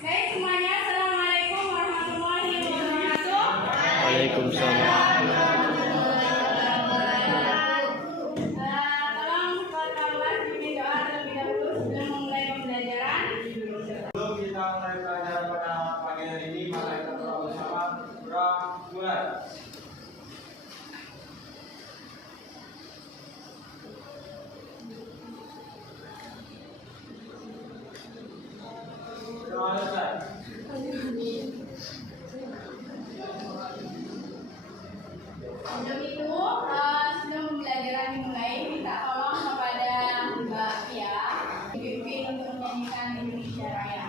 Baik semuanya, assalamualaikum warahmatullahi wabarakatuh. Waalaikumsalam. Tolong keluarga dibimbing doa terlebih dahulu sebelum memulai pembelajaran. Sebelum kita mulai belajar pada pagi hari ini, mari kita doa bersama. Mulai. Sebelum itu, sebelum pembelajaran dimulai, minta tolong kepada Mbak Pia dibimbing untuk menyanyikan Indonesia Raya.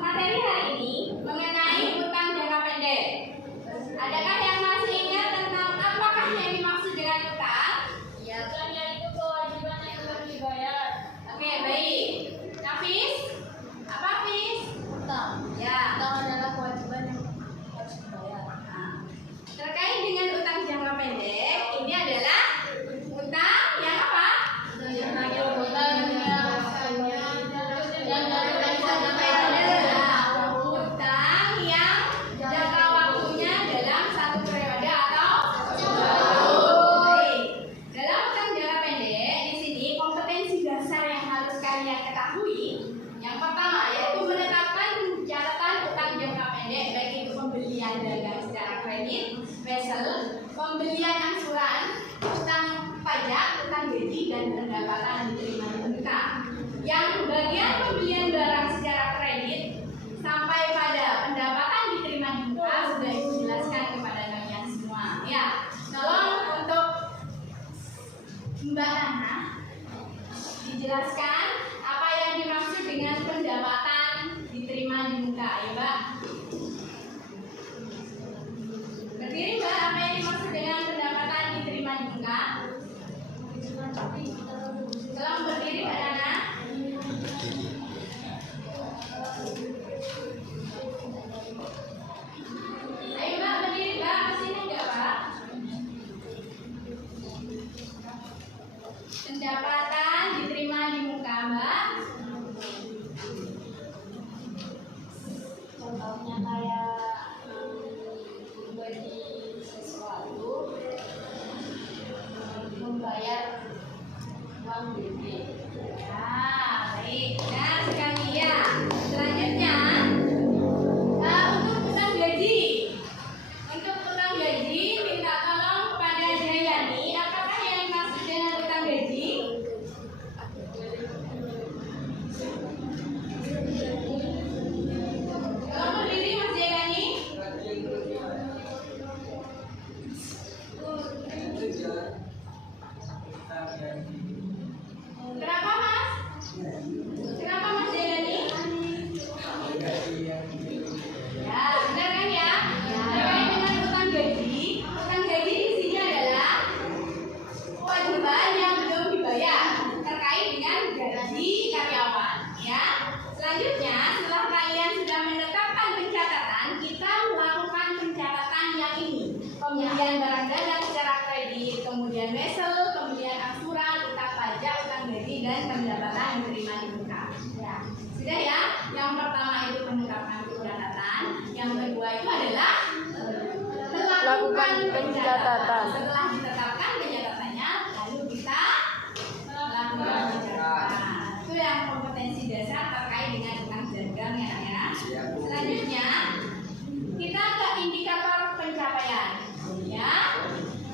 Materi hari ini mengenai utang jangka pendek. Adakah yang masih ingat tentang apakah yang dimaksud dengan utang? Ya, kan yaitu kewajiban yang harus dibayar. Oke, baik. Nafis? Apa Hafiz? Utang. Ya. Utang adalah kewajiban yang harus dibayar. Nah, terkait dengan utang jangka pendek, ini adalah utang yang apa? Utang yang jangka waktunya dalam satu periode atau baik. Dalam utang jangka pendek, di sini kompetensi dasar yang harus kalian ketahui. Yang pertama yaitu menetapkan catatan utang jangka pendek, baik itu pembelian dagang secara kredit, wesel, pembelian angsuran, utang pajak, utang gaji, dan pendapatan diterima di muka. Yang bagian pembelian barang secara kredit sampai pada pendapatan diterima di muka sudah dijelaskan kepada kalian semua. Ya, tolong untuk Mbak Nana dijelaskan apa yang dimaksud dengan pendapatan diterima di muka, ya Mbak. Berdiri Mbak, apa yang dimaksud dengan pendapatan diterima di muka? Tolong berdiri Mbak Nana. UUD. Ya, baik. Nah, sekalian. Selanjutnya, untuk utang gaji. Untuk utang gaji, minta tolong kepada Jayani. Apakah yang maksud dengan utang gaji? Tolong berdiri, Mas Jayani. Kenapa, Mas? Kenapa, Mas Jayani? Ya, benar kan ya? Terkait dengan utang gaji isinya adalah kewajiban yang belum dibayar terkait dengan gaji karyawan. Ya. Selanjutnya, setelah kalian sudah menetapkan pencatatan, kita melakukan pencatatan yang ini: pembelian barang dagang secara kredit, kemudian wesel, kemudian angsuran, utang pajak, utang gaji, dan pendapatan yang diterima di muka. Ya. Sudah ya? Yang pertama itu penetapan pencatatan, yang kedua itu adalah melakukan pencatatan. Setelah ditetapkan pencatatannya, lalu kita melakukan pencatatan. Itu yang kompetensi dasar terkait dengan utang dagang ya. Selanjutnya kita ke indikator pencapaian. Ya,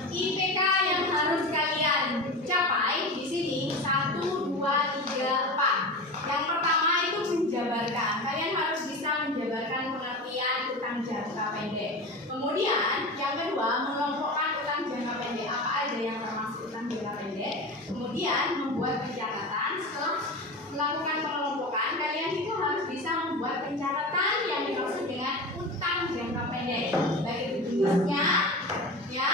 IPK yang harus kalian capai di sini 1, 2, 3, 4. Yang pertama itu menjabarkan. Kalian harus bisa menjabarkan pengertian utang jangka pendek. Kemudian yang kedua, mengelompokkan utang jangka pendek. Apa aja yang termasuk utang jangka pendek? Kemudian membuat pencatatan. Setelah melakukan pengelompokan, kalian itu harus bisa membuat pencatatan yang dimaksud dengan utang jangka pendek, baik itu jenisnya, ya,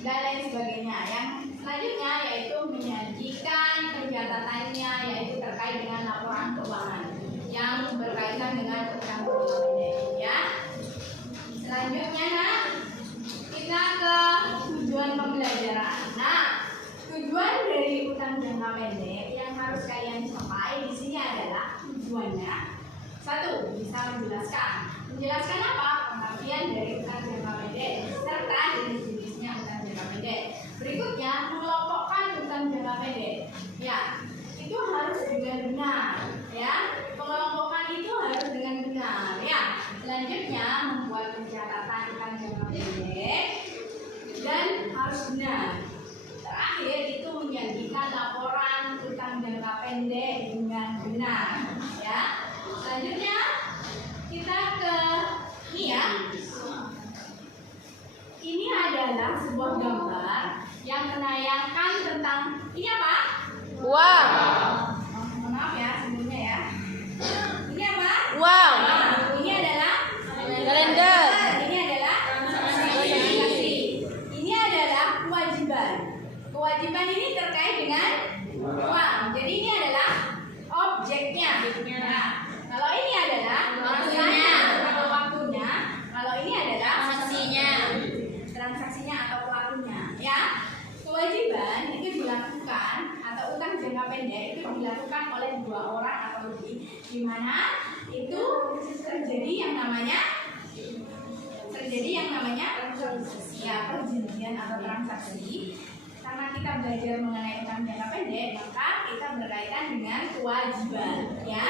dan lain sebagainya. Yang selanjutnya yaitu menyajikan pencatatannya, yaitu terkait dengan laporan keuangan yang berkaitan dengan utang jangka pendek. Ya. Selanjutnya, kita ke tujuan pembelajaran. Nah, tujuan dari utang jangka pendek yang harus kalian capai di sini adalah tujuannya: 1. Bisa menjelaskan apa pengertian dari utang jangka pendek serta jenis-jenisnya utang jangka pendek. Berikutnya, mengelompokkan utang jangka pendek. Ya, itu harus dengan benar. Ya, pengelompokan itu harus dengan benar. Ya, selanjutnya membuat pencatatan utang jangka pendek dan harus benar. Terakhir itu menyajikan laporan utang jangka pendek dengan benar. Ya. Selanjutnya kita ke ini ya. Ini adalah sebuah gambar yang menayangkan tentang ini apa? Wow. Mohon maaf ya sebelumnya ya. Ini apa? Wow. Ini adalah Kalender. Ini adalah transaksi. Ini adalah kewajiban. Kewajiban ini terkait dengan uang. Jadi ini adalah objeknya. Nah, kalau ini adalah masanya atau waktunya. Kalau ini adalah transaksinya atau pelakunya. Ya, kewajiban itu dilakukan atau utang jangka pendek itu dilakukan oleh 2 orang atau lebih, di mana itu terjadi yang namanya perjanjian atau transaksi. Karena kita belajar mengenai utang jangka pendek, maka kita berkaitan dengan kewajiban. Ya,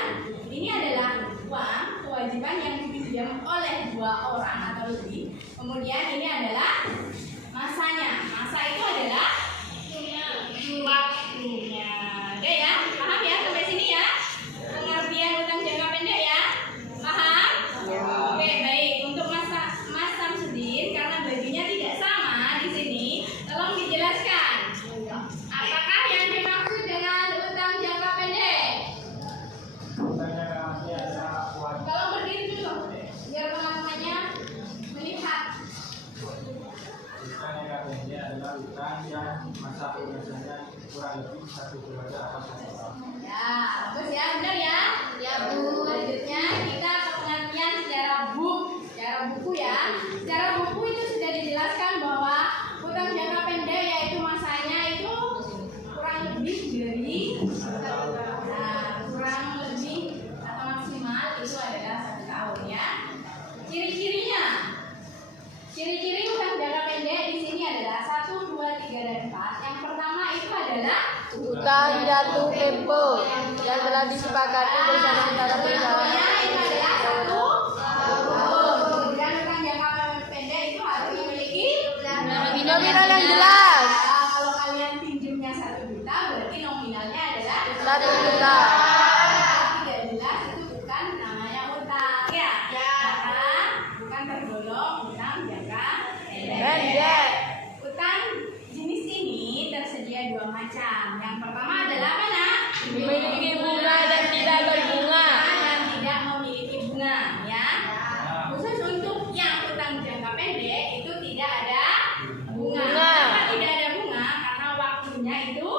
ini adalah uang kewajiban yang dipinjam oleh 2 orang atau lebih. Kemudian ini adalah masanya. Masa itu adalah waktunya. Oke ya, paham ya sampai sini ya? Pengertian utang jangka pendek ya? Paham? Oke, baik. Untuk Mas Samsudin, karena bajunya tidak sama di sini, tolong dijelaskan. Apakah yang dimaksud dengan utang jangka pendek? Kalau berdiri dulu, biar teman-temannya melihat. Utang jangka pendek adalah utang yang masa penyelesaiannya kurang lebih 1 bulan atau 1 tahun. Ya, bagus ya, benar ya? Ya Bu. Selanjutnya kita ke pengertian secara buku ya. Secara buku itu sudah dijelaskan bahwa utang jangka pendek yaitu masanya itu kurang lebih dari kurang lebih atau maksimal itu adalah 1 tahun ya. Ciri-ciri utang jangka pendek di sini adalah 1, 2, 3, dan 4. Yang pertama itu adalah adalah Utang jatuh tempo yang telah disepakati bersama antara perusahaan. itu adalah 1 tahun. Kemudian utang jangka pendek itu harus memiliki Nominal yang jelas. Kalau kalian pinjamnya 1 juta, berarti nominalnya adalah 1 juta. Tidak jelas itu bukan namanya utang, ya? Karena bukan tergolong utang jangka Pendek. Utang jenis ini tersedia 2 macam. Yang pertama adalah apa, Nak? Memiliki bunga dan tidak berbunga. Dan tidak memiliki bunga, ya. Khusus untuk yang utang jangka pendek itu tidak ada bunga. Bunga. Kenapa tidak ada bunga? Karena waktunya itu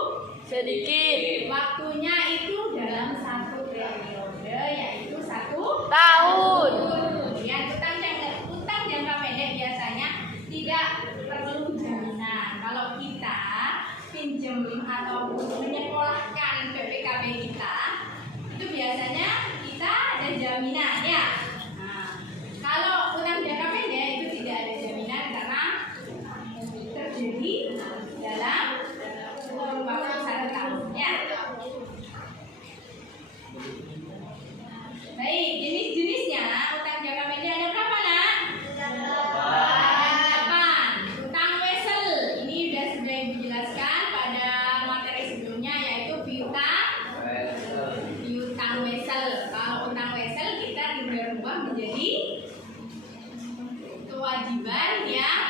Sedikit. waktunya itu dalam 1 periode, yaitu 1 Tahun. Kemudian utang jangka pendek biasanya tidak perlu jaminan. Kalau kita pinjam atau menyekolahkan PPKB kita, itu biasanya kita ada jaminan, ya. Nah, kalau utang jangka pendek itu tidak ada jaminan karena terjadi dalam kurun waktu 1 tahun, ya. Baik, jenis-jenisnya utang jangka pendek ada berapa, Nak? Ada 8. Utang wesel ini sudah Ibu jelaskan pada materi sebelumnya, yaitu piutang wesel. Kalau utang wesel kita dirubah menjadi kewajiban yang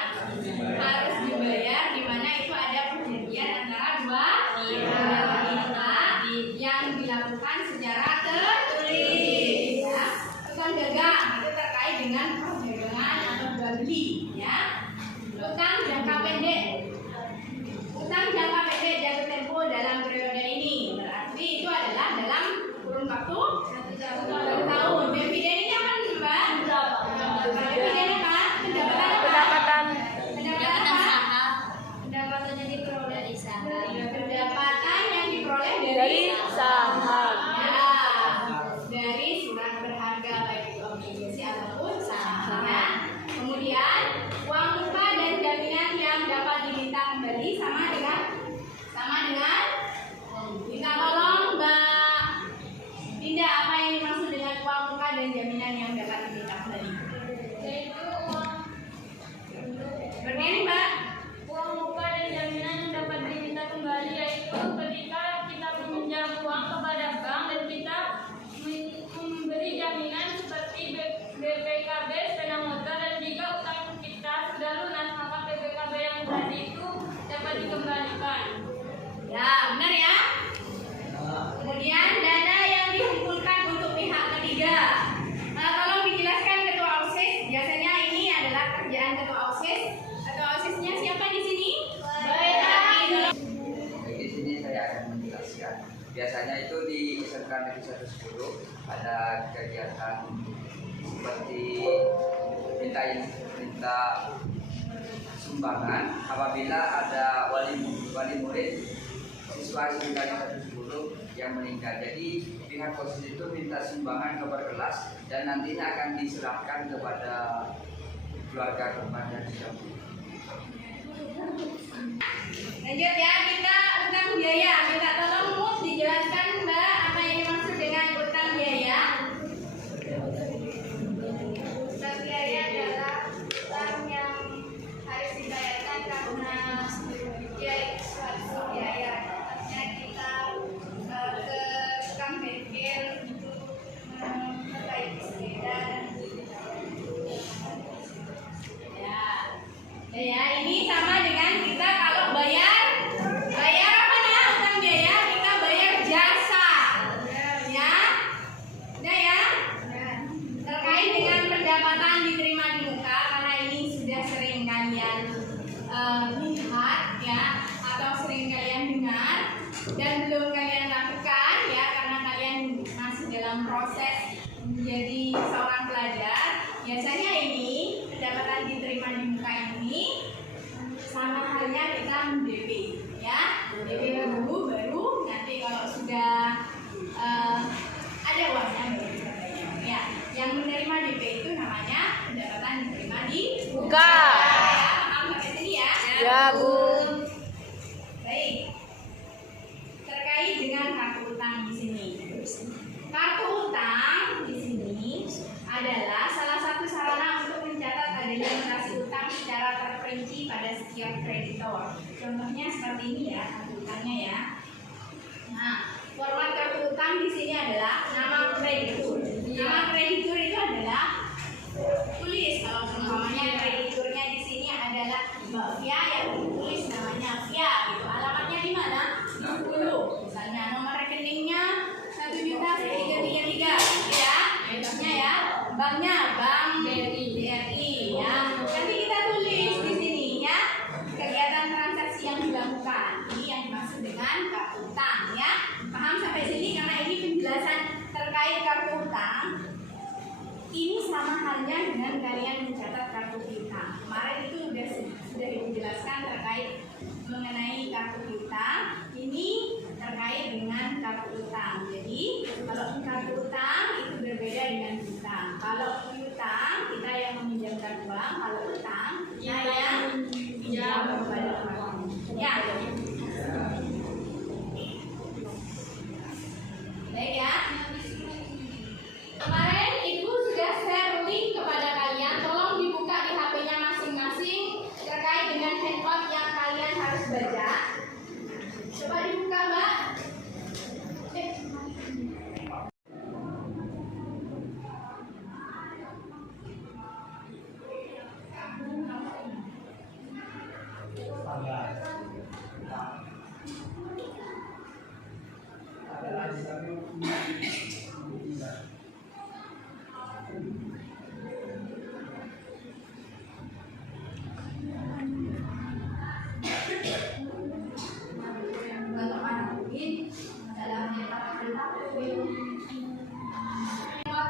harus dibayar, di mana itu ada perjanjian antara dua pihak yang dilakukan secara tertulis, ya. Utang dagang itu terkait dengan perdagangan atau jual beli, ya. Utang jangka pendek jatuh tempo dalam periode ini berarti itu adalah dalam kurun waktu 1 tahun. Dividen ini apa, Mbak? Dividen apa? Pendapatan apa? Pendapatan yang diperoleh dari saham. Pendapatan yang diperoleh dari saham. Ya, dari surat berharga baik itu obligasi ataupun saham. Ya. Kemudian uang muka dan jaminan yang dapat diminta kembali sama dengan minta tolong Mbak Dinda, apa yang dimaksud dengan uang muka dan jaminan yang dapat diminta kembali? Yaitu uang Bernyanyi, Mbak. uang muka dan jaminan yang dapat diminta kembali, yaitu ketika kita meminjam uang kepada bank dan kita memberi jaminan seperti BPKB sepeda motor, dan jika utang kita sudah lunas maka BPKB yang tadi itu dapat dikembalikan. Ya, benar ya. Kemudian dana yang dikumpulkan untuk pihak ketiga. Tolong dijelaskan Ketua OSIS. Biasanya ini adalah kerjaan Ketua OSIS. Ketua OSISnya siapa di sini? Baik. Di sini saya akan menjelaskan. Biasanya itu di SMK Negeri 110 ada kegiatan seperti minta sumbangan apabila ada wali murid siswa SMK Negeri 110 yang meninggal. Jadi pihak OSIS itu minta sumbangan ke kelas dan nantinya akan diserahkan kepada keluarga korban yang didampingi. Lanjut ya, kita utang biaya. Minta tolong Mus dijelaskan Mbak apa yang dimaksud dengan utang biaya. Utang biaya adalah utang yang harus dibayarkan karena dia suatu biaya. Artinya kita ke tukang bengkel untuk memperbaiki sepeda. Ya, ini sama dengan kita kalau bayar apa nah utang biaya, kita bayar jasa, ya, udah ya. Terkait dengan pendapatan diterima di muka, karena ini sudah sering kalian lihat ya, atau sering kalian dengar dan belum kalian lakukan ya, karena kalian masih dalam proses menjadi seorang pelajar. Biasanya ini pendapatan diterima di muka ini sama halnya kita DP ya, DP baru nanti kalau sudah ada uangnya baru kita bayar ya. Yang menerima DP itu namanya pendapatan diterima di Muka. ya. Paham sampai sini ya? Ya, Bu. Baik. terperinci pada setiap kreditor. Contohnya seperti ini ya, kartu utangnya ya. Nah, format kartu utang di sini adalah nama kreditur. Nama kreditur itu adalah tulis. Kalau umpamanya krediturnya di sini adalah Mbak Fia, yang ditulis namanya Fia gitu. Alamatnya di mana? 10. Misalnya nomor rekeningnya 1.333 ya. Contohnya ya, banknya Bank BRI ya. Nanti kita tulis di sini ya, kegiatan transaksi yang dilakukan. Ini yang dimaksud dengan kartu utang ya. Paham sampai sini? Karena ini penjelasan terkait kartu utang. Ini sama halnya dengan kalian mencatat kartu piutang. Kemarin itu sudah dijelaskan terkait mengenai kartu piutang. Ini terkait dengan kartu utang. Jadi kalau kartu utang itu berbeda dengan piutang. Kalau piutang kita yang meminjamkan uang, kalau utang kita yang pinjam kepada orang. Ya. Baik ya. Kemarin Ibu sudah share link kepada kalian. Tolong dibuka di HP-nya masing-masing terkait dengan handout yang kalian harus baca. Coba dibuka, Mbak.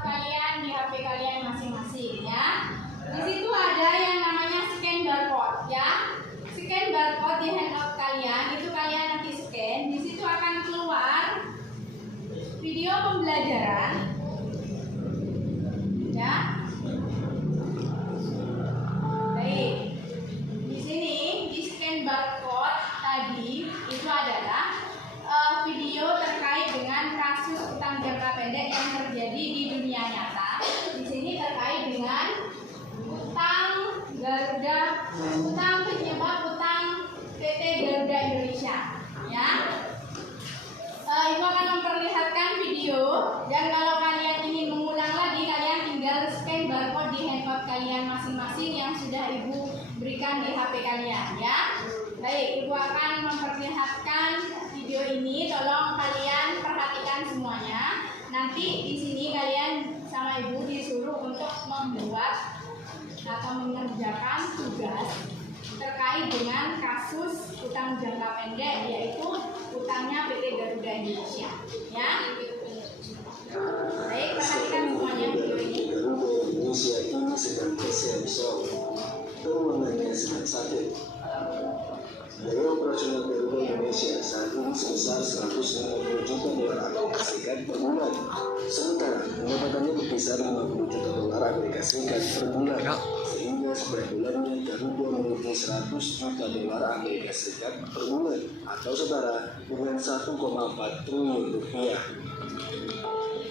Kalian di HP kalian masing-masing ya. Di situ ada yang namanya scan barcode ya. Scan barcode di handout kalian itu kalian nanti scan. Di situ akan keluar video pembelajaran ya. Baik. Di sini di scan barcode tadi itu adalah video terkait dengan kasus utang jangka pendek yang terjadi di dunia nyata. Di sini terkait dengan utang Garuda, utang penyebab utang PT Garuda Indonesia. Ya, Ibu akan memperlihatkan video, dan kalau kalian ingin mengulang lagi, kalian tinggal scan barcode di handphone kalian masing-masing yang sudah Ibu berikan di HP kalian. Ya, baik, Ibu akan memperlihatkan video ini. Tolong kalian perhatikan semuanya. Nanti di sini kalian sama Ibu disuruh untuk membuat atau mengerjakan tugas terkait dengan kasus utang jangka pendek, yaitu utangnya PT Garuda Indonesia. Ya, baik, perhatikan semuanya video ini. Garuda Indonesia ini sedang terseok-seok dan warnanya sedang sakit. Biaya operasional Garuda Indonesia saat ini sebesar 150 juta dolar Amerika Serikat per bulan. Sementara pendapatannya berkisar 50 juta dolar Amerika Serikat per bulan. Sehingga setiap bulannya Garuda memiliki 100 juta dolar Amerika Serikat per bulan, atau setara dengan 1,4 triliun rupiah.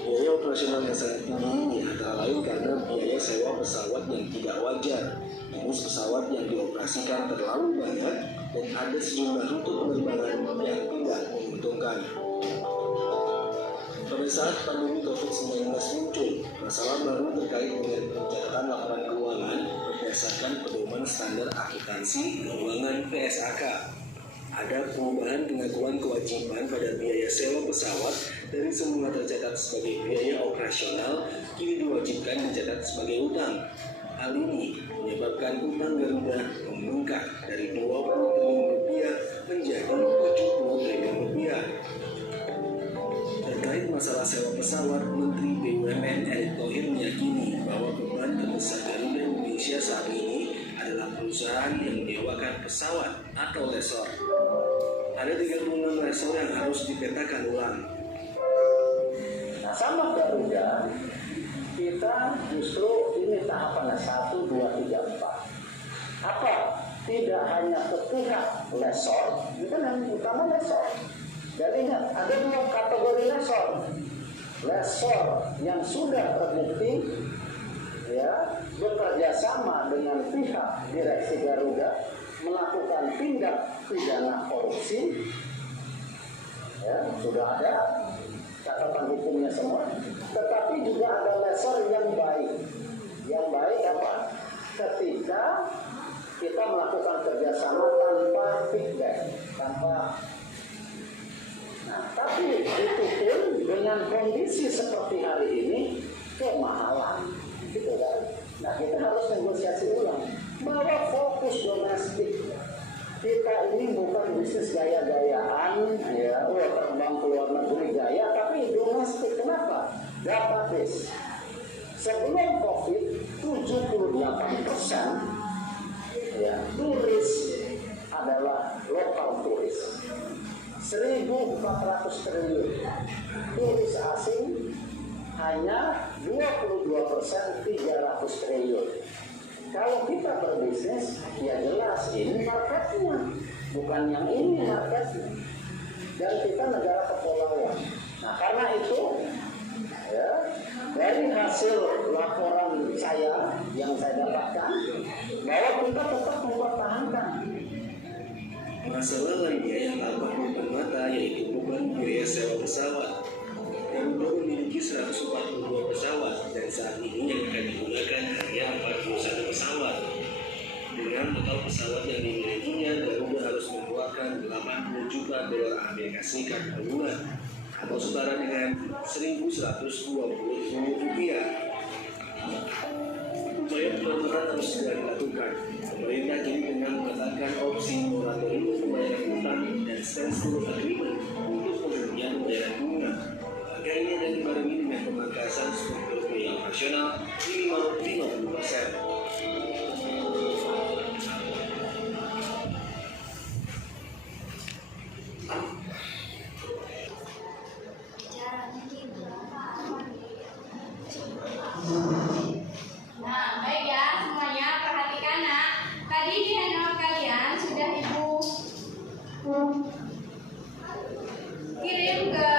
Biaya operasional yang sangat tinggi ini antara lain karena biaya sewa pesawat yang tidak wajar. Jenis pesawat yang dioperasikan terlalu banyak dan ada sejumlah rute penerbangan yang tidak menguntungkan. Pada saat pandemi COVID-19 muncul, masalah baru terkait dengan pencatatan laporan keuangan berdasarkan pedoman standar akuntansi keuangan PSAK. Ada perubahan pengakuan kewajiban pada biaya sewa pesawat dari semula tercatat sebagai biaya operasional kini diwajibkan dicatat sebagai utang. Hal ini menyebabkan utang Garuda membengkak dari 20 triliun rupiah menjadi 70 triliun rupiah. Terkait masalah sewa pesawat, Menteri BUMN Erick Thohir meyakini bahwa beban terbesar Garuda Indonesia saat ini adalah perusahaan yang menyewakan pesawat atau lessor. Ada 36 lessor yang harus dipetakan ulang. Nah, sama Garuda, kita justru ini tahapan 1, 2, 3, 4. Apa? Tidak hanya ke pihak lessor, itu yang utama lessor. Jadi ada 2 kategori lessor. Lessor yang sudah terbukti, ya, bekerja sama dengan pihak direksi Garuda melakukan tindak pidana korupsi. Ya, sudah ada catatan hukumnya semua. Tetapi juga ada lesson yang baik. Yang baik apa? Ketika kita melakukan kerjasama tanpa feedback, tapi itu pun dengan kondisi seperti hari ini kemahalan, gitu kan? Nah, kita harus negosiasi ulang bahwa fokus domestik kita ini bukan bisnis gaya-gayaan, ya, terbang ke luar negeri gaya, tapi domestik. Kenapa? Database. Sebelum COVID 78% ya turis adalah lokal turis. 1.400 triliun. Turis asing hanya 22%, 300 triliun. Kalau kita berbisnis, ya jelas ini marketnya, bukan yang ini marketnya. Dan kita negara kepulauan. Nah, karena itu, ya, dari hasil laporan saya yang saya dapatkan, bahwa kita tetap mempertahankan Masalah lainnya yang tampak di depan mata yaitu beban biaya sewa pesawat. Garuda memiliki 142 pesawat dan saat ini yang akan digunakan hanya 41 pesawat. Dengan total pesawat yang dimilikinya, Garuda harus mengeluarkan 80 juta dolar Amerika Serikat per bulan atau setara dengan 1.120 rupiah. Upaya pengurangan harus segera dilakukan. Pemerintah kini dengan mengatakan opsi moratorium pembayaran utang dan standstill agreement untuk penghentian pembayaran bunga. Harganya dan dibarengi dengan pemangkasan struktur biaya operasional minimal 50%. Nah, baik ya semuanya, perhatikan nak. Tadi di handout kalian sudah Ibu kirim ke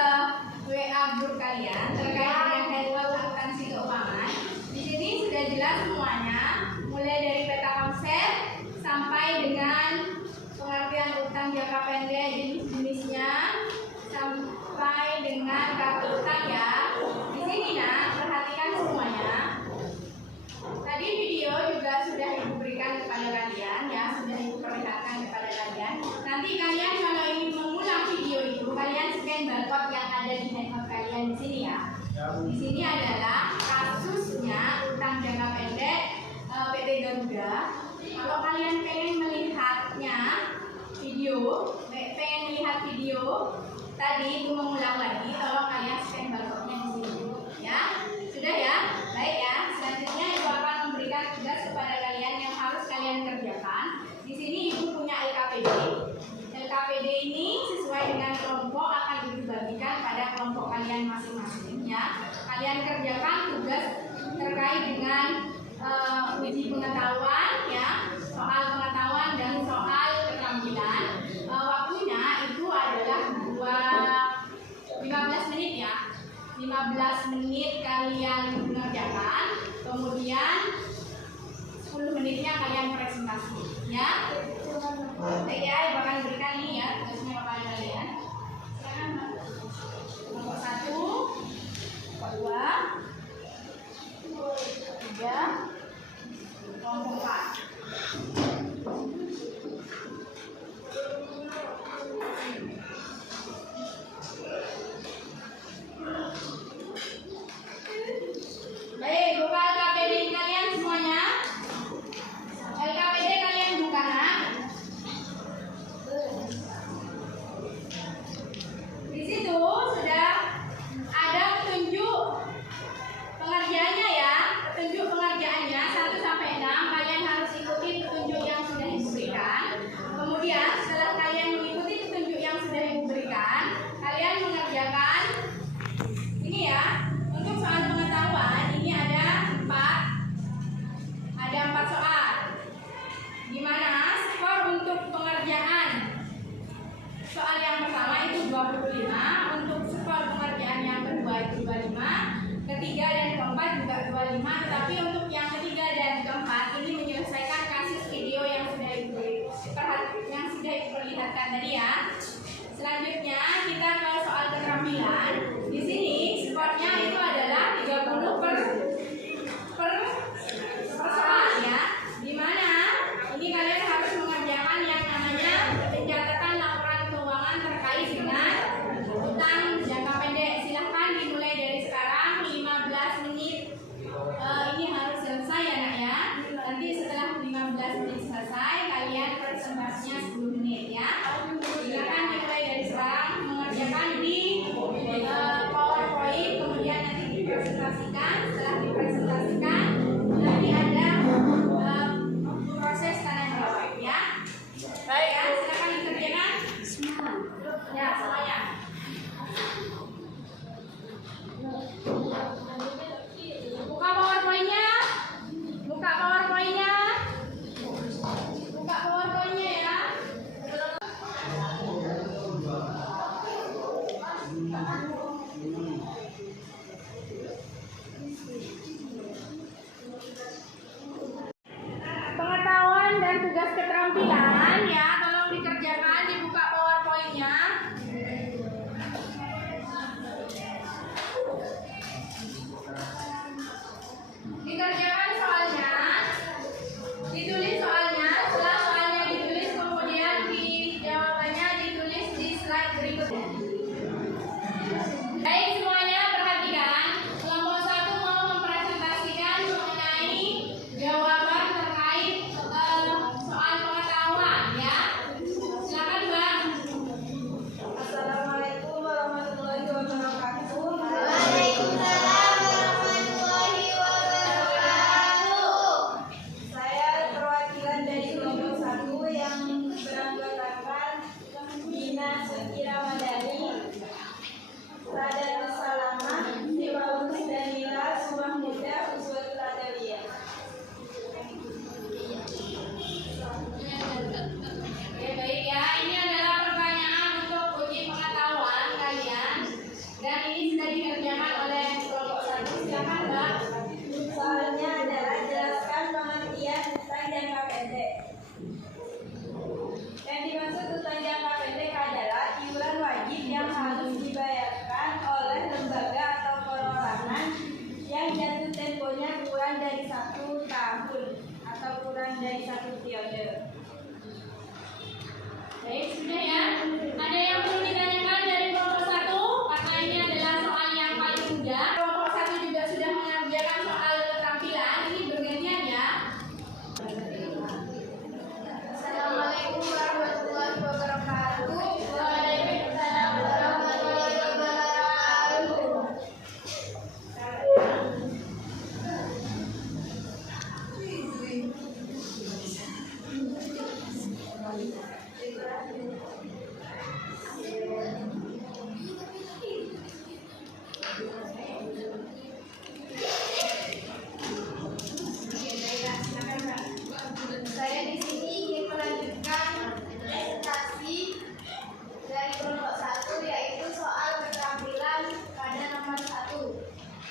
WA grup kalian terkait dengan handout akuntansi keuangan. Di sini sudah jelas semuanya, mulai dari peta konsep sampai dengan pengertian utang jangka pendek, jenis-jenisnya, sampai dengan kartu utang ya. Di sini nak, perhatikan semuanya. Tadi video juga sudah Ibu berikan kepada kalian ya, sudah Ibu perlihatkan kepada kalian. Nanti kalian kalau ingin mengulang video itu, kalian scan barcode yang ada di handphone kalian di sini ya. Di sini adalah kasusnya utang jangka pendek PT Garuda. Kalau kalian pengen melihatnya video, pengen melihat video tadi Ibu mengulang lagi, tolong kalian scan barcode-nya di sini ya. Sudah ya? Baik ya. Selanjutnya Ibu akan memberikan tugas kepada kalian yang harus kalian kerjakan. Di sini Ibu punya LKPD. LKPD ini sesuai dengan kelompok akan dibagikan pada kelompok kalian masing-masing ya. Kalian kerjakan tugas terkait dengan uji pengetahuan ya, soal pengetahuan dan soal keterampilan. Waktunya itu adalah 15 menit ya. 15 menit kalian mengerjakan, kemudian 10 menitnya kalian presentasi ya. Baik ya, Ibu akan berikan ini ya tugasnya kepada kalian. Silakan kelompok 1, kelompok 2, 3, kelompok 4. Baik, buka LKPD kalian semuanya. LKPD kalian buka nak. Di situ sudah ada petunjuk pengerjaannya ya. Petunjuk pengerjaannya 1 sampai 6. Kalian harus ikuti petunjuk yang sudah diberikan. Kemudian setelah kalian mengikuti petunjuk yang sudah diberikan, kalian mengerjakan ini ya. Untuk soal pengetahuan ini ada 4 soal. Di mana skor untuk pengerjaan soal yang pertama itu 25, untuk skor pengerjaan yang kedua itu 25, ketiga dan keempat juga 25, tetapi untuk yang ketiga dan dibayarkan tadi ya. Selanjutnya kita ke soal keterampilan. Di sini skornya itu adalah 30 per soal ya. Dimana ini kalian harus mengerjakan yang namanya pencatatan laporan keuangan terkait dengan utang jangka pendek. Silahkan dimulai dari sekarang 15 menit. Ini harus selesai ya nak ya. Nanti setelah 15 menit selesai kalian presentasinya 10 menit ya. Silakan dimulai dari sekarang mengerjakan di PowerPoint, kemudian nanti dipresentasikan. Setelah dipresentasikan nanti ada proses tanda jawab ya. Baik ya, silakan dikerjakan. Ya, semuanya. Buka PowerPoint-nya. Buka PowerPoint-nya. Buka PowerPoint-nya ya. Pengetahuan dan tugas keterampilan ya, tolong dikerjakan, dibuka PowerPoint-nya. Dikerjakan soalnya, ditulis soalnya, setelah soalnya ditulis kemudian di jawabannya ditulis di slide berikutnya. Baik semuanya perhatikan, kelompok 1 mau mempresentasikan mengenai jawaban terkait soal pengetahuan ya. Silakan Mbak. Assalamualaikum warahmatullahi wabarakatuh. Waalaikumsalam warahmatullahi wabarakatuh. Saya perwakilan dari kelompok 1 yang beranggotakan Bina Suci Ramadhani, Sadarus Salamah, Siwalus Danila, Sumah Muda, Uswatul Adawiyah. Oke, baik ya, ini adalah pertanyaan untuk uji pengetahuan kalian dan ini sudah dikerjakan oleh kelompok 1. Silakan Mbak. Soalnya adalah jelaskan pengertian utang jangka pendek. Yang dimaksud utang jangka pendek adalah iuran wajib yang harus dibayarkan oleh lembaga atau perorangan yang jatuh temponya kurang dari 1 tahun atau kurang dari 1 periode. Baik, sudah ya. Ada yang perlu ditanyakan dari kelompok 1? Karena ini adalah soal yang paling mudah. Kelompok 1 juga sudah mengerjakan soal keterampilan. Ini bergantian ya. Assalamualaikum warahmatullahi wabarakatuh. Waalaikumsalam warahmatullahi wabarakatuh. Saya di sini ingin melanjutkan presentasi dari kelompok 1 yaitu soal keterampilan pada nomor 1.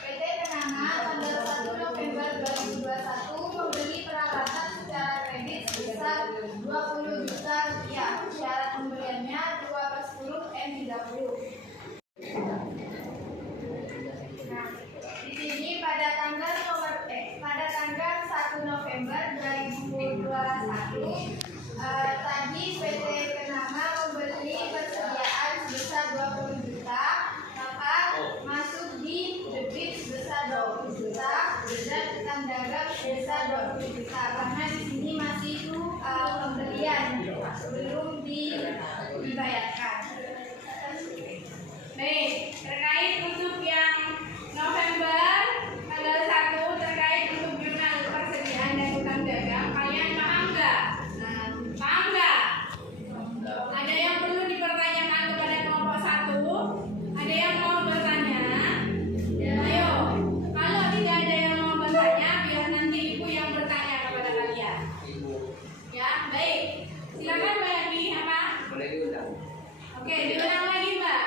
PT Kenanga tanggal 1 November 2021 membeli peralatan secara kredit sebesar 20 juta rupiah. Syarat pembeliannya 2/10 M30. Nah, di sini pada tanggal 1 November 2021 tadi PT Kenanga membeli persediaan sebesar 20 juta, maka masuk di debit sebesar 20 juta dan utang dagang sebesar 20 juta karena di sini masih pembelian belum dibayarkan. Baik, terkait untuk yang November tanggal 1 terkait untuk jurnal persediaan dan utang dagang, kalian paham nggak? Nah, paham nggak? Ada yang perlu dipertanyakan kepada kelompok 1? Ada yang mau bertanya? Ayo, kalau tidak ada yang mau bertanya, biar nanti ibu yang bertanya kepada kalian. Ya, baik. Silakan Mbak Yati, apa? Boleh diulang. Oke, diulang lagi Mbak.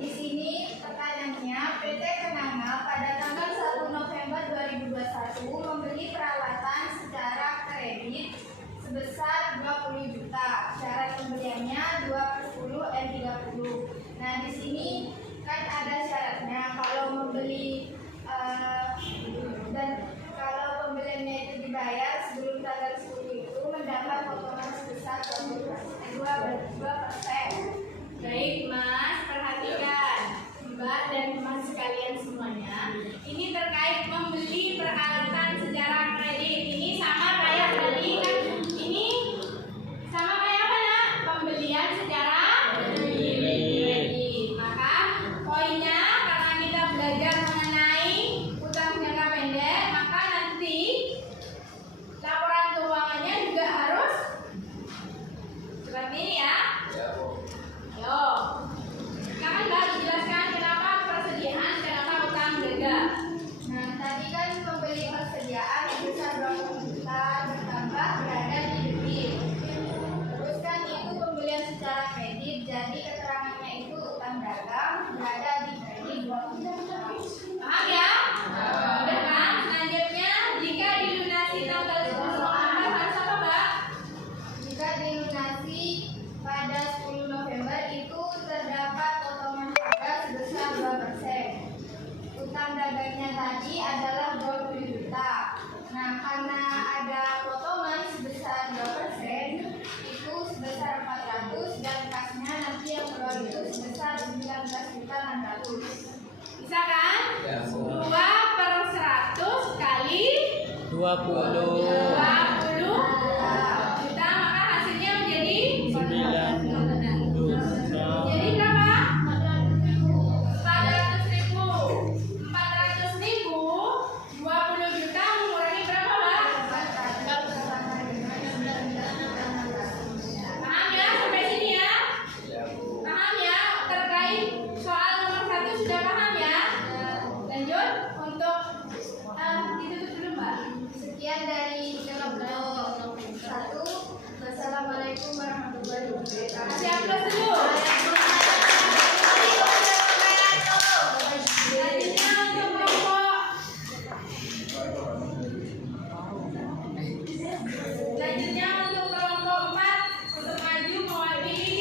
Di sini pertanyaannya, PT Kenanga pada tanggal 1 November 2021 membeli peralatan secara kredit dibayar sebelum tanggal 10 itu mendapat potongan sebesar 2%. Baik Mas, perhatikan Mbak dan Mas sekalian semuanya. Ini terkait membeli peralatan secara kredit. Ini sama kayak tadi kan? Ini sama kayak apa nak? Pembelian secara kredit. Maka poinnya karena kita belajar mengenai utang jangka pendek, maka nanti laporan keuangannya juga harus seperti ini ya. Yo, silakan Mbak dijelaskan kenapa persediaan, kenapa utang jaga. Nah, tadi kan pembeli persediaan sebesar 20 juta bertambah berada di debit. Terus kan itu pembelian secara kredit, jadi keterangannya itu utang dagang berada di kredit 20 juta. Paham ya? Udah kan? Selanjutnya, jika dilunasi tanggal 10 November harus apa Mbak? Jika dilunasi pada 10 November itu terdapat potongan harga sebesar 2%. Utang dagangnya tadi adalah 20 juta. Nah, karena ada potongan sebesar 2%, itu sebesar 400 dan kasnya nanti yang keluar itu sebesar 19.600. Bisa kan? 2/100 kali 20 juta, maka hasilnya menjadi 9 juta. jadi berapa? 400.000. 20 juta mengurangi berapa Mbak? Paham ya sampai sini ya? Paham ya? Terkait soal nomor 1 sudah paham ya? Lanjut untuk ditutup dulu Mbak. Sekian dari kelompok 1. Wassalamualaikum warahmatullahi wabarakatuh. Kasih aplaus dulu. Selanjutnya untuk kelompok Selanjutnya untuk kelompok 4 untuk maju mewakili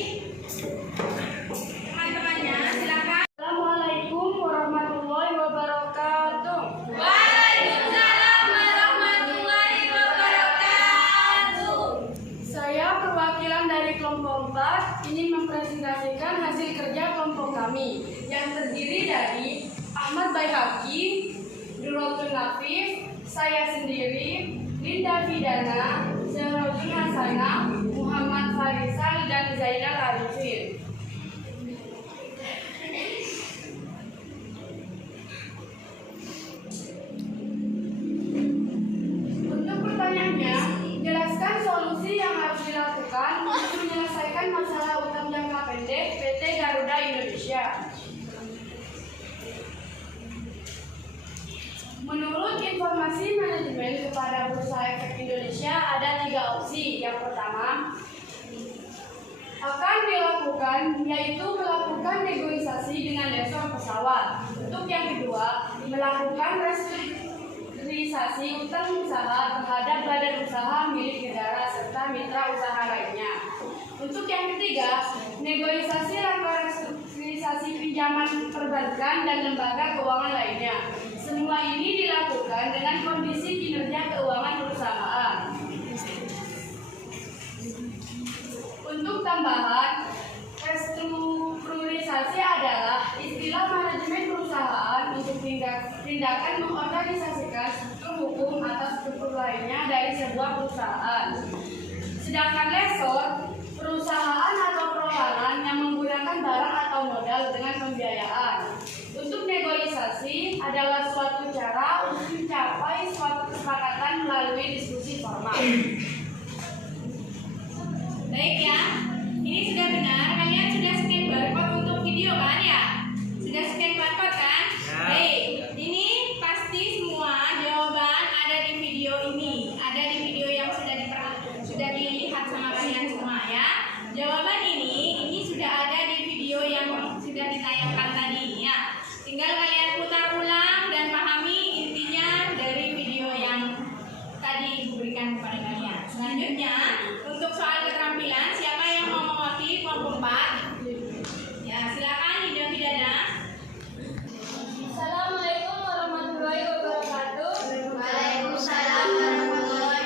teman-temannya, silakan. Assalamualaikum warahmatullahi wabarakatuh. Waalaikumsalam warahmatullahi wabarakatuh. Saya perwakilan dari kelompok 4 ingin mempresentasikan hasil kerja kelompok kami yang terdiri dari Ahmad Baihaqi, Nurul Nafis, saya sendiri, Linda Vidana, Zerojun Hasanah, Muhammad Farisal, dan Zainal Arifin. Untuk pertanyaannya, jelaskan solusi yang harus dilakukan untuk menyelesaikan masalah utang jangka pendek PT Garuda Indonesia. Menurut informasi manajemen kepada Bursa Efek Indonesia ada 3 opsi. Yang pertama akan dilakukan yaitu melakukan negosiasi dengan lessor pesawat. Untuk yang kedua melakukan restrukturisasi utang usaha terhadap badan usaha milik negara serta mitra usaha lainnya. Untuk yang ketiga negosiasi rangka restrukturisasi pinjaman perbankan dan lembaga keuangan lainnya. Semua ini dilakukan dengan kondisi kinerja keuangan perusahaan. Untuk tambahan, restrukturisasi adalah istilah manajemen perusahaan untuk tindakan mengorganisasikan struktur hukum atau struktur lainnya dari sebuah perusahaan. Sedangkan lessor, perusahaan atau perorangan yang menggunakan barang atau modal dengan pembiayaan. Untuk negosiasi adalah suatu cara untuk mencapai suatu kesepakatan melalui diskusi formal. Baik ya, ini sudah benar. Kalian sudah scan barcode untuk video kan ya? Sudah scan barcode kan? Baik, ini pasti semua jawaban ada di video ini. Ada di video yang sudah dilihat sama kalian semua ya. Jawaban ini sudah ada di video yang sudah ditayangkan tadi ya. Tinggal kalian putar ulang dan pahami intinya dari video yang tadi Ibu berikan kepada kalian. Selanjutnya, untuk soal keterampilan, siapa yang mau mewakili kelompok 4? Ya, silakan Linda Vidana. Assalamualaikum warahmatullahi wabarakatuh. Waalaikumsalam warahmatullahi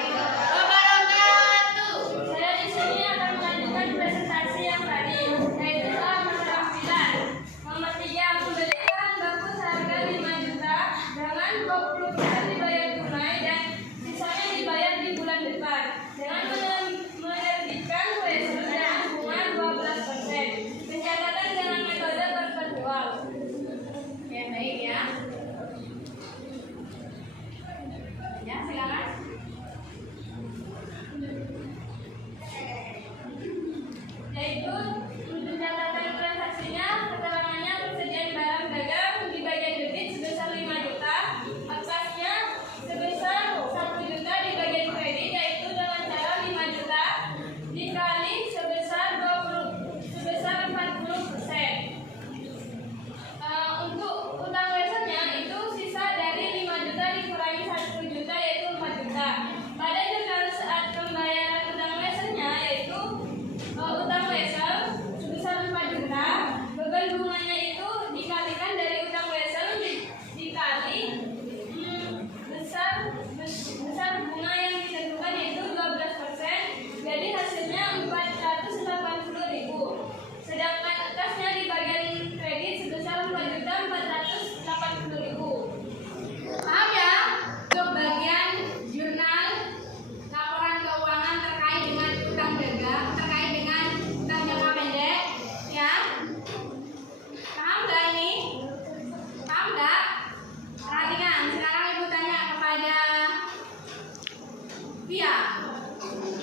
Via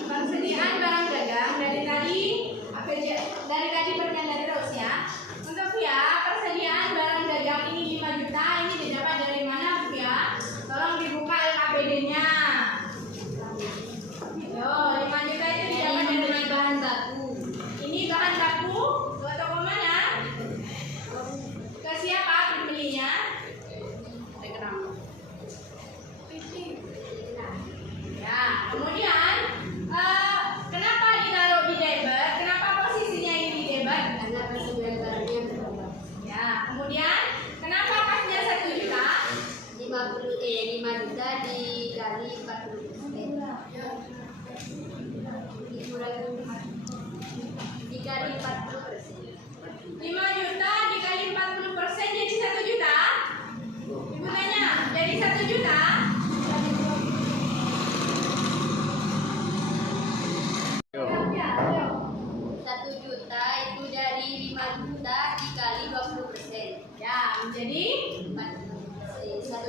persediaan barang dagang dari tadi pertanyaan dari Rose ya. Untuk Via persediaan barang dagang ini 5 juta, ini didapat dari mana Via? Tolong dibuka LKPD-nya. Yo, 5 juta itu didapat dari bahan baku. Ini bahan baku ke toko mana? Ke siapa pembelinya? Ya, kemudian kenapa ditaruh di debit? Kenapa posisinya ini di debit? Karena persediaan barangnya bertambah. Ya, kemudian kenapa kasnya 1 juta? 5 juta dikali 40%. Dikali 40%. 5 juta dikali 40% jadi 1 juta? Ibu tanya, jadi 1 juta? Yo. 1 juta itu dari 5 juta dikali 20%. Ya, menjadi 1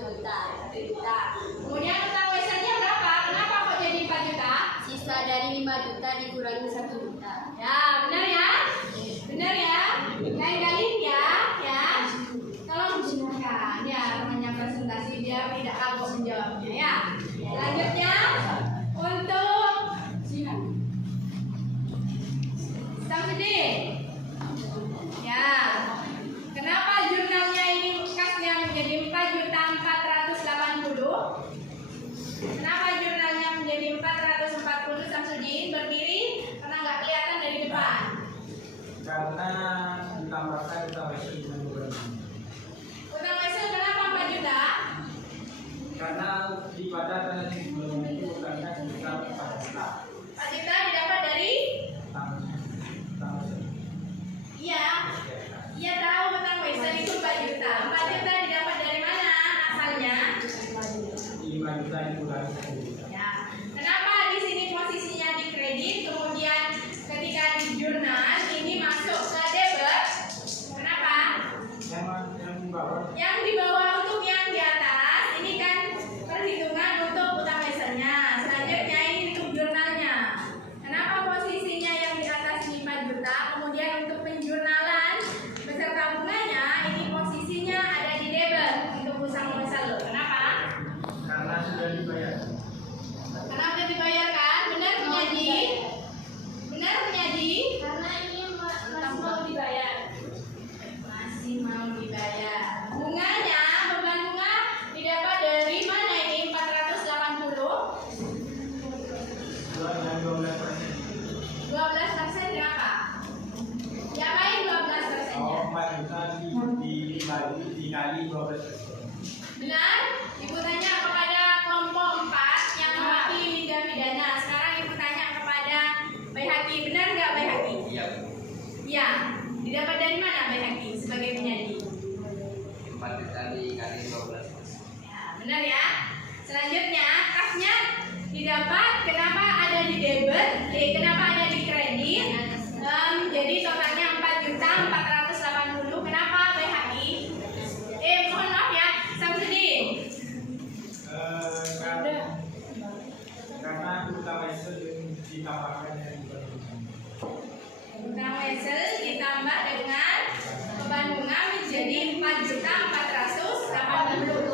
juta. 1 juta. Kemudian utang weselnya berapa? Kenapa kok jadi 4 juta? Sisa dari 5 juta dikurangi 1 juta. Ya, benar ya? Benar ya? Lain kali ya, ya. Tolong dibenarkan. Ya, namanya presentasi dia tidak kagok menjawabnya ya. Selanjutnya untuk Samsudin. Ya. Kenapa jurnalnya ini kasnya menjadi 4.480? Kenapa jurnalnya menjadi 440 Samsudin? Berdiri karena nggak kelihatan dari depan. Karena ditambahkan utang wesel dengan beberapa. Utang wesel kenapa 4 juta? Karena di pada transaksi sebelumnya itu utangnya sebesar 4 juta. 4 juta didapat dari? Utang wesel. Iya. Iya tahu utang wesel itu 4 juta. 4 juta didapat dari mana asalnya? 5 juta dikurangi 1 juta. Ya. Kenapa di sini posisinya di kredit, kemudian ketika di jurnal ini masuk ke debit? Kenapa? Yang bawah Yang di bawah untuk yang di atas ini kan perhitungan untuk utang weselnya. Selanjutnya ini untuk jurnalnya. Kenapa posisinya yang di atas ini 4 juta, kemudian untuk penjurnalan beserta bunganya ini posisinya ada di debit untuk utang wesel. Kenapa? karena sudah dibayar. Karena udah dibayarkan, benar penyaji? Benar penyaji? Karena ini masih mau dibayar. Masih mau dibayar. Bunganya, beban bunga didapat dari mana ini? 480? 12%. 12% berapa? Diapain 12%-nya? Oh, 4 juta dibagi dikali 12%. Benar? Ibu tanya kepada kelompok 4 yang mewakili liga pidana. Sekarang ibu tanya kepada Baihaqi. Benar nggak Baihaqi? Iya. Iya. Didapat dari mana Baihaqi sebagai penyaji? 4 juta dikali 12%. Ya, benar ya. Selanjutnya kasnya didapat. Kenapa ada di debit? Kenapa ada di kredit? Jadi totalnya 4.480. Kenapa Baihaqi? Mohon maaf ya, Samsudin. Karena utang wesel ditambahkan dengan beban. Utang wesel ditambah dengan beban bunga menjadi 4.480.